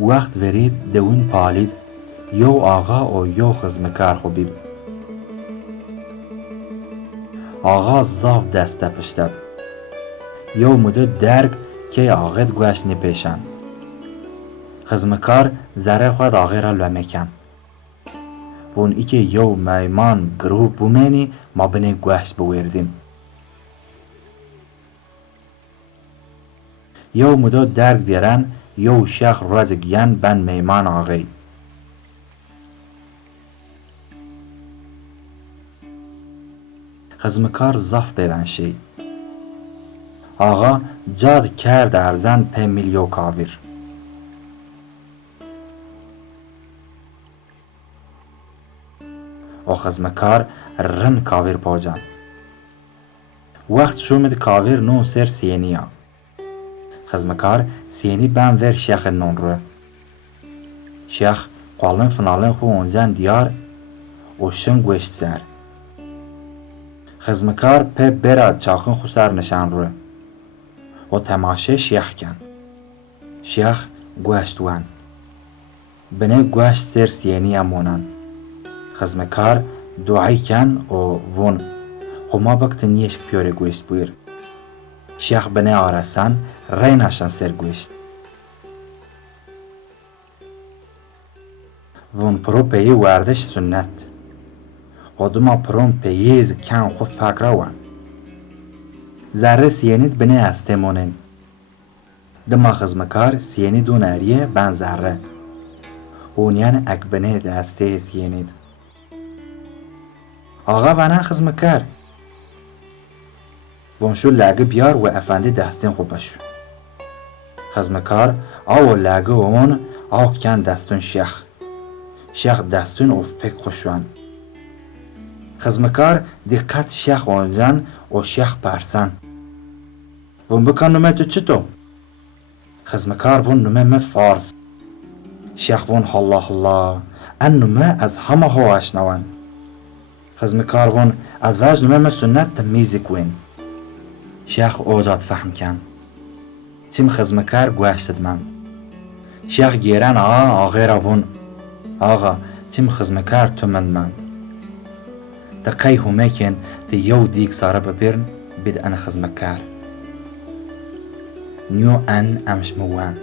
وقت ورید دوین پالید یو آقا و یو خزمکار خو بید. آقا زاف دسته پشتد. یو مدو درگ که آغید گوشت نپیشن. خزمکار زره خود آغی را لومکن. وون ای که یو میمان گروه بومینی ما بینه گوشت بویردین. یو مدو درگ دیرن یو شیخ روز گیان بن میمان آغی. خزمکار زاف بیونشی. آقا جاد کرد ارزن پی میلیو کاویر. و خزمکار رن کاویر پاجان. وقت شومد کاویر نو سر سینیا. خزمکار سینی بن ور شیخ نون رو. شیخ قالن فنالن خو اونجان دیار و شن گوشت سر. خزمکار پی براد چاقن خو سر نشان رو. و تماشه شیخ کن. شیخ گوشت وان. بنه گوشت سر سینیا مونن. خزمکار دعای کن و وون خما بکت نیشک پیوره گوشت بویر. شیخ بنه آرسان رای نشان سر گوشت. وون پرو پیی وردش سنت. و دوما پرون پییز کن خود فکر وان. ذره سینید بنه استمونن. دما خزمکار سینید دو نریه بن ذره. اونیان اک بنه دسته سینید. آقا وانا خزمکار. وونشو لگه بیار و افندی دستین خوب بشو. خزمکار آو لگه اون آو کن دستون شیخ. شیخ دستون و فکر خوشوان. خزمکار دقت شیخ اونجان و شیخ پرسان. وون بکن نومه تو چطو؟ خزمکار وون نومه فارس. شیخ وون الله الله ان نومه از همه ها اشنوان. خزمکار وون از وجه نومه سنت تمیزی کوین. شیخ اوجاد فهم کن. تیم خزمکار گوشتد من. شیخ گیرن آقا را وون. آقا تیم خزمکار تو من. دقی همه کن دی یو دیگ ساره ببیرن بید ان خزمکار. نیو ان امش موان.